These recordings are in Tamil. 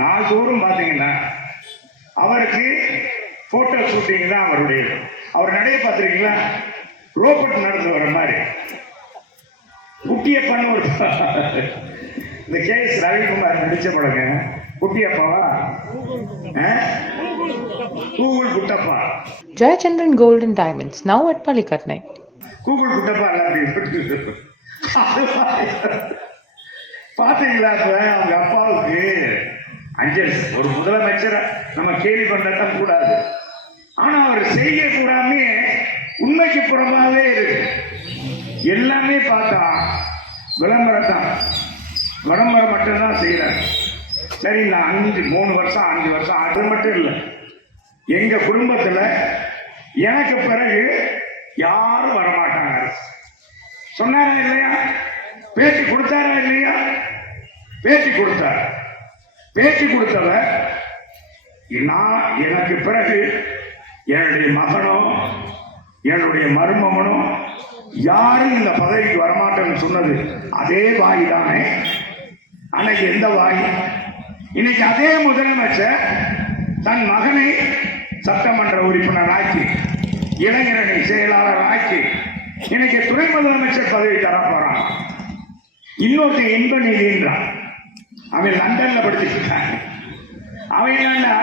நாள்தோறும் பார்த்தீங்கன்னா அவருக்கு போட்டோ ஷூட்டிங் தான் அவருடைய அவர் நடைய பார்த்துருக்கீங்களா? ரோபோட் நடந்து வர மாதிரி. குட்டியப்பன்னு ஒரு இந்த கே எஸ் ரவிக்குமார் நடிச்ச படங்க. குட்டியப்பாவா? Google Kuttappa. Gold and Diamonds, now at Palikatnai. Google Kuttappa எல்லாத்தையும் பாத்தீங்களா இப்ப அவங்க அப்பாவுக்கு அஞ்சல் ஒரு முதலமைச்சரை நம்ம கேள்வி பண்ணத்தான் கூடாது. ஆனா அவர் செய்ய கூடாமே உண்மைக்கு புறமாவே இருக்கு. எல்லாமே பார்த்தா விளம்பரம் தான். விளம்பரம் மட்டும்தான் செய்யறாரு. சரி இந்த அஞ்சு மூணு வருஷம் அஞ்சு வருஷம் அது மட்டும் இல்லை. எங்க குடும்பத்துல எனக்கு பிறகு யாரும் வரமாட்டாங்க. சொன்னாரா இல்லையா? பேட்டி கொடுத்தாரா இல்லையா? பேட்டி கொடுத்தாரு. பேட்டி கொடுத்தவர் நான் எனக்கு பிறகு என்னுடைய மகனோ என்னுடைய மருமகனோ யாரும் இந்த பதவிக்கு வரமாட்டேன்னு சொன்னது அதே வாய் தானே அன்னைக்கு எந்த வாய்? இன்னைக்கு அதே முதலமைச்சர் தன் மகனை சட்டமன்ற உறுப்பினர் ஆக்கி இளைஞரணி செயலாளர் ஆக்கி இன்னைக்கு துணை முதலமைச்சர் பதவி தர போறான். இன்னொருத்தன் இன்ப நிதின்றான் அவன் லண்டன்ல படிச்சிருக்கான் அவன் என்னன்னா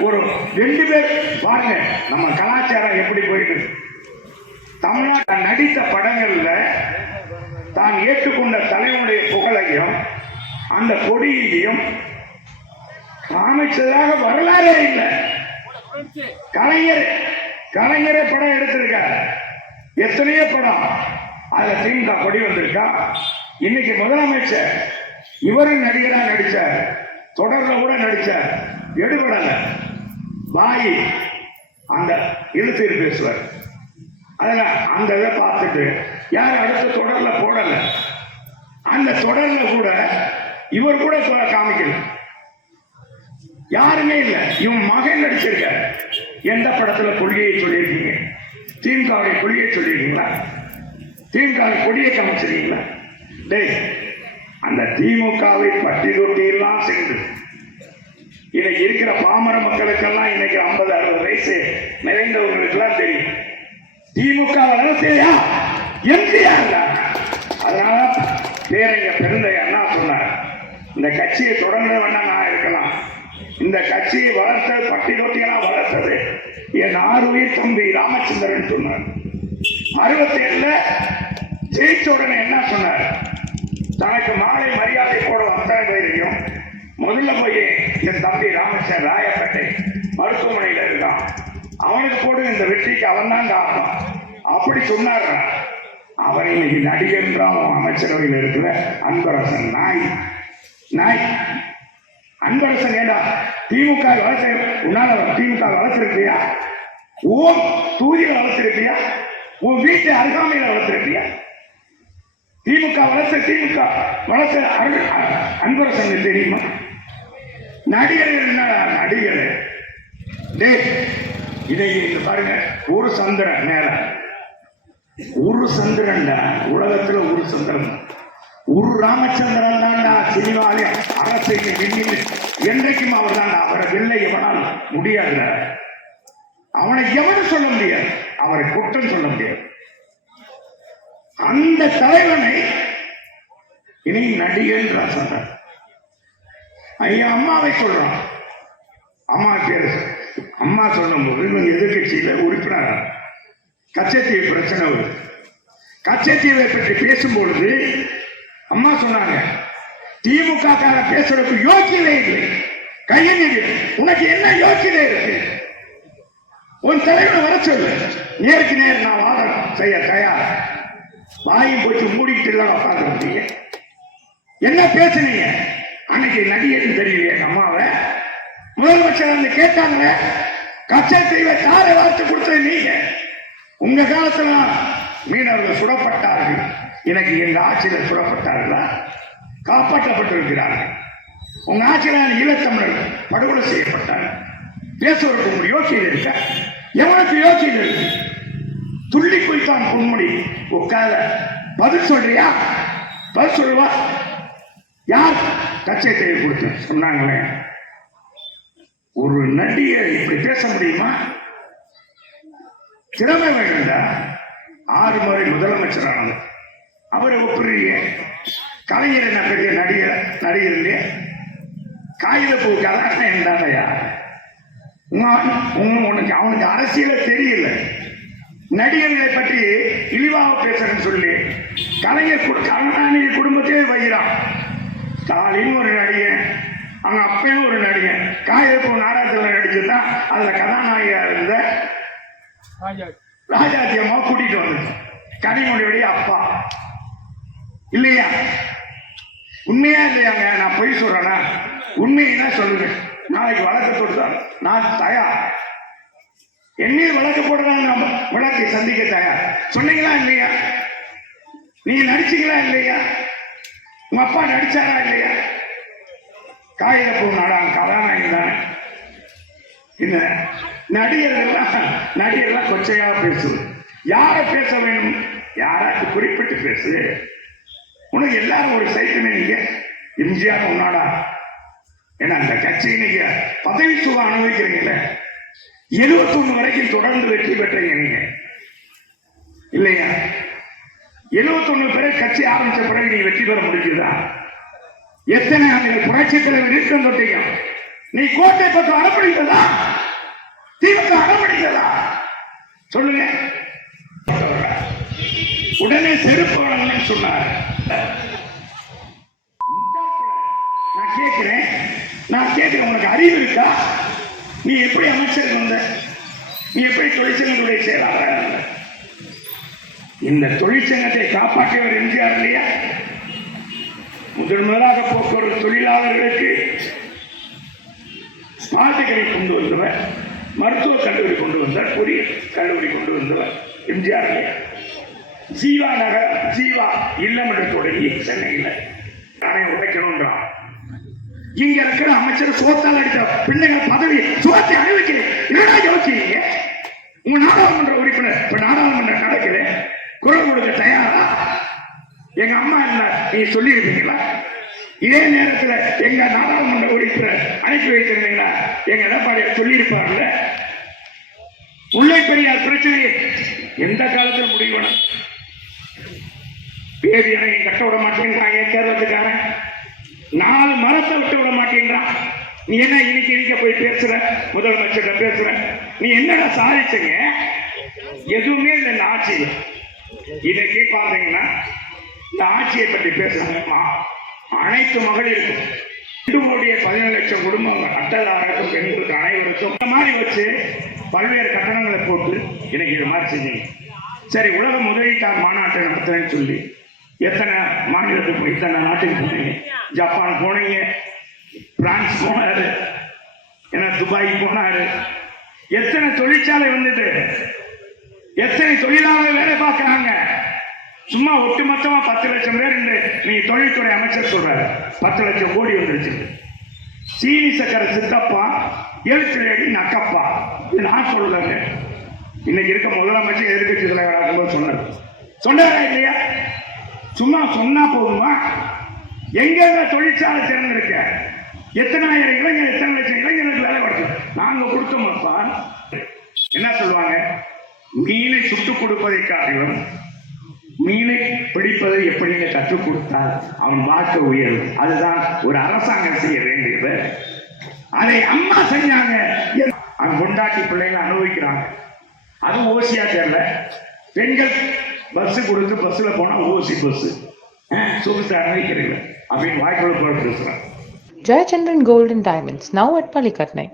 ஒரு ரெண்டு பேர் பாருங்க நம்ம கலாச்சாரம் எப்படி போயிட்டு தமிழ்நாட்டில் நடித்த படங்கள்ல தான் ஏற்றுக்கொண்ட தலைவனுடைய புகழையும் அந்த கொடியையும் காமிச்சதாக வரலாறே இல்லை. கலைஞர் கலைஞரே படம் எடுத்திருக்காரு. எத்தனையோ படம். அதுல திமுக கொடி வந்திருக்கா. இன்னைக்கு முதலமைச்சர் இவரும் நடிகரா நடிச்சார். தொடர்ல கூட நடிச்சார். எடுபடல. வாய். அந்த எழுத்தீர் பேசுவார். அதில் அந்த இதை பார்த்துட்டு யார் அடுத்த தொடர்ல போடல. அந்த தொடர்ல கூட இவர் கூட சொல்ல காமிக்கல. யாருமே இல்லை. இவன் மகன் நடிச்சிருக்க எந்த படத்துல கொள்கையை சொல்லியிருக்கீங்க? திமுகவுடைய கொள்கையை சொல்லியிருக்கீங்களா? திமுகவை கொடியை காமிச்சிருக்கீங்களா? டேய் அந்த திமுகவை பட்டி தொட்டியெல்லாம் சென்று இன்னைக்கு இருக்கிற பாமர மக்களுக்கெல்லாம் இன்னைக்கு ஐம்பது அறுபது வயசு நிறைந்தவங்களுக்கு எல்லாம் தெரியும். திமுக அரசியா எம்ஜிஆர் அதனால பேரங்க பெருந்தை அண்ணா சொன்னார்? இந்த கட்சியை தொடர்ந்து வேணா நான் இருக்கலாம். இந்த கட்சியை வளர்த்தது பட்டி தொட்டியெல்லாம் வளர்த்தது என் ஆறுயிர் தம்பி ராமச்சந்திரன் சொன்னார். அறுபத்தேழுல ஜெயிச்ச உடனே என்ன சொன்னார்? தனக்கு மாலை மரியாதை போடும் அத்தனை பேரையும் முதல்ல போய் என் தம்பி ராமச்சந்திரன் ராயப்பேட்டை மருத்துவமனையில் இருக்கான் அவனுக்கு போடு இந்த வெற்றிக்கு அவன் தான் காரணம். அப்படி சொன்னார். அவர் இன்னைக்கு நடிகன்றான் அமைச்சரவையில் இருக்கிற அன்பரசன் நாய். நாய். அன்பரசன் ஏண்டா? திமுக வளர்ச்சி உன்னால திமுக வளர்ச்சிருக்கியா ஓ தூதியில் வளர்ச்சிருக்கியா உன் வீட்டு அருகாமையில் வளர்ச்சிருக்கியா திமுக வளர்த்த திமுக வளர்ச்ச அன்பரசன் தெரியுமா? நடிகர் என்ன நடிகர் டே இதை பாருங்க. ஒரு சந்திரன் மேல. ஒரு சந்திரன் உலகத்துல ஒரு சந்திரன். ஒரு ராமச்சந்திரன் தான்டா சினிமாலே அரசியல் விண்ணில். என்றைக்கும் அவர் தான்டா. அவரை வில்லை எவனால் முடியாது அவனை எவனும் சொல்ல முடியாது. அவரை குற்றம் சொல்ல முடியாது. அந்த தலைவனை இனி நடிகன்றா சொல்றார் ஐயா அம்மாவை சொல்றான். அம்மா பேர். அம்மா சொல்லும்போது இவங்க எதிர்கட்சியில உறுப்பினர். கச்சத்தீவு பிரச்சனை வருது. கச்சத்தீவை பற்றி பேசும்பொழுது அம்மா சொன்னாங்க திமுக கார பேசுறதுக்கு யோக்கியதை இல்லை. கையெழுதி உனக்கு என்ன யோக்கியதை இருக்கு? உன் தலைவனை வர சொல்லு. நேருக்கு நேர் நான் வாதம் செய்ய தயார். வாயும் போச்சு மூடிக்கிட்டு எல்லாம் உட்காந்துருந்தீங்க என்ன பேசுனீங்க? அன்னைக்கு நடிகர்னு தெரியலையே எங்க அம்மாவை. முதலமைச்சர் வந்து கேட்டாங்க கச்சத்தீவை தாரை வார்த்து கொடுத்தது நீங்க. உங்க காலத்துல மீனவர்கள் சுடப்பட்டார்கள். எனக்கு எங்க ஆட்சியில் சுடப்பட்டார்களா? காப்பாற்றப்பட்டிருக்கிறார்கள். உங்க ஆட்சியில் ஈழத்தமிழர்கள் படுகொலை செய்யப்பட்டார்கள் பேசுவதற்கு ஒரு யோக்கியம் இருக்க. எவனுக்கு யோக்கியம் இருக்கு? துள்ளி குய்த்தான் பொன்முடி. உட்கார. பதில் சொல்றியா? பதில் சொல்லுவா. யார்? கச்சை தேவை கொடுத்து சொன்னாங்களே. ஒரு நடிகை இப்படி பேச முடியுமா? திறமை வேணும்டா. ஆறு முறை முதலமைச்சரானது அவரை ஒப்புறீங்க. கலைஞர் என்ன பெரிய நடிகர் நடிகர் இல்லையா? காகித பூ கதாநாயகன் உங்க உனக்கு அவனுக்கு அரசியல தெரியல. நடிகர்களை பற்றி இழிவாக பேசுறேன்னு சொல்லி கலைஞர் கருணாநிதி குடும்பத்தையே வைகிறான் ஸ்டாலின் ஒரு நடிகன் அவங்க அப்பையும் ஒரு நடிகன். காகிதப்பூ நாடகத்தில் நடிச்சுதான் அதுல கதாநாயகா இருந்த ராஜாஜி. அம்மா கூட்டிட்டு வந்து கனிமொழியுடைய அப்பா. இல்லையா? உண்மையா இல்லையாங்க? நான் பொய் சொல்றேனா? உண்மையை சொல்லுங்க நாளைக்கு வழக்கு தொடுத்தாங்க நான் தயார். என்னையும் வழக்கு போடுறாங்க நம்ம. வழக்கை சந்திக்க தயார் சொன்னீங்களா இல்லையா? நீங்க நடிச்சீங்களா இல்லையா? உங்க அப்பா நடிச்சாரா இல்லையா? காகிதப்பூ நாடாங்க கதாநாயகன் தானே. இந்த நடிகர்கள்லாம் நடிகர்லாம் கொச்சையா பேசுது. யாரை பேச வேணும்? யாராச்சும் குறிப்பிட்டு பேசு. உனக்கு எல்லாரும் ஒரு சைக்கிள் நீங்க. எம்ஜிஆர் உன்னாடா ஏன்னா அந்த கட்சி நீங்க பதவி சுகம் எழுபத்தி ஒண்ணு வரைக்கும் தொடர்ந்து வெற்றி பெற்றீங்க நீங்க இல்லையா? எழுபத்தொன்னு பிறகு கட்சி ஆரம்பிச்ச பிறகு நீங்க வெற்றி பெற முடிஞ்சுதா? எத்தனை ஆண்டுகள்? புரட்சி தலைவர் இருக்கம் தொட்டீங்க நீ கோட்டை பக்கம் அறப்படுகிறதா திமுக அறப்படுகிறதா சொல்லுங்க. உடனே செருப்பு வழங்கணும்னு சொன்னார். நான் கேட்கிறேன். நான் கேட்கிறேன். உனக்கு அறிவு இருக்கா? நீ எப்படி அமைச்சர் வந்த? நீ எப்படி தொழிற்சங்கத்துடைய செயலாளர் இந்த தொழிற்சங்கத்தை காப்பாற்றியவர் எம்ஜிஆர் இல்லையா? முதன் முதலாக போக்குவரத்து தொழிலாளர்களுக்கு பாட்டுகளை கொண்டு வந்தவர் மருத்துவ கல்லூரி கொண்டு வந்தார் பொறியியல் கல்லூரி கொண்டு வந்தவர் எம்ஜிஆர் இல்லையா? ஜீவா நகர் ஜீவா இல்லம் என்று தொடங்கி சென்னையில். நானே உடைக்கணும்ன்றான். இங்க இருக்கிற அமைச்சர் சோத்தால் அடித்த பிள்ளைகள் பதவி சோத்தை அனுபவிக்கிறேன் என்னடா யோசிக்கிறீங்க உங்க நாடாளுமன்ற உறுப்பினர் இப்ப நாடாளுமன்றம் நடக்குது குரல் கொடுக்க தயாரா? எங்க அம்மா என்ன நீங்க சொல்லியிருப்பீங்களா? இதே நேரத்துல எங்க நாடாளுமன்ற உறுப்பினர் அனுப்பி வைத்திருந்தீங்களா எங்க எடப்பாடியார் சொல்லியிருப்பாருல்ல? முல்லை பெரியார் பிரச்சனையை எந்த காலத்துல முடிவு பேர் எனக்கு கட்ட விட மாட்டேங்கிறாங்க கேரளத்துக்காரன். நாலு மரத்தை விட்டு விட மாட்டேன்றான் நீ என்ன இன்னைக்கு இன்னைக்கு போய் பேசுற? முதலமைச்சர்கிட்ட பேசுற? நீ என்னடா சாதிச்சீங்க? எதுவுமே இல்லை இந்த ஆட்சியில் இன்னைக்கு பாத்தீங்கன்னா இந்த ஆட்சியை பற்றி பேசுறாங்கம்மா அனைத்து மகளிருக்கும் ரெண்டு கோடியே பதினேழு லட்சம் குடும்பங்கள் அட்டதாரருக்கும் பெண்களுக்கு அனைவருக்கும் இந்த மாதிரி வச்சு பல்வேறு கட்டணங்களை போட்டு இன்னைக்கு இது மாதிரி செஞ்சீங்க. சரி உலக முதலீட்டார் மாநாட்டை நடத்துறேன்னு சொல்லி எத்தனை மாநிலத்துக்கு இத்தனை நாட்டுக்கு போனீங்க ஜப்பான் போனீங்க பிரான்ஸ் போனாரு என்ன துபாய் போனாரு. எத்தனை தொழிற்சாலை வந்தது? எத்தனை தொழிலாளர்கள் வேலை பார்க்கறாங்க? சும்மா ஒட்டுமொத்தமா பத்து லட்சம் பேர் என்று நீங்க தொழில்துறை அமைச்சர் சொல்றாரு. பத்து லட்சம் கோடி வந்துருச்சு. சீனி சக்கரை சித்தப்பா எழுத்து அடி நக்கப்பா. இது நான் சொல்லலங்க. இன்னைக்கு இருக்க முதலமைச்சர் எதிர்கட்சி தலைவராக சொன்னார். சொன்னாரா இல்லையா? சும்மா சொன்னா போதுமா? எங்கெங்க தொழிற்சாலை திறந்திருக்க? எத்தனாயிரம் இளைஞர் எத்தனை லட்சம் இளைஞர்களுக்கு வேலை கொடுக்கும் நாங்க கொடுத்தோம்ப்பா என்ன சொல்லுவாங்க? மீனை சுட்டுக் கொடுப்பதை காட்டிலும் மீனை பிடிப்பதை எப்படின்னு கற்றுக் கொடுத்தால் அவன் வாழ்க்கை உயர்வு அதுதான் ஒரு அரசாங்கம் செய்ய வேண்டியது. அதை அம்மா செஞ்சாங்க. அவன் கொண்டாட்டி பிள்ளைகளை அனுபவிக்கிறாங்க. அதுவும் ஓசியா தெரியல பெண்கள் பஸ் கொடுத்து பஸ்ல போனா ஓசி பஸ். சொகுசு அனுபவிக்கிறீங்க அப்படின்னு வாய்க்குள்ள போய் Jayachandran Gold and Diamonds, now at Palikatnai.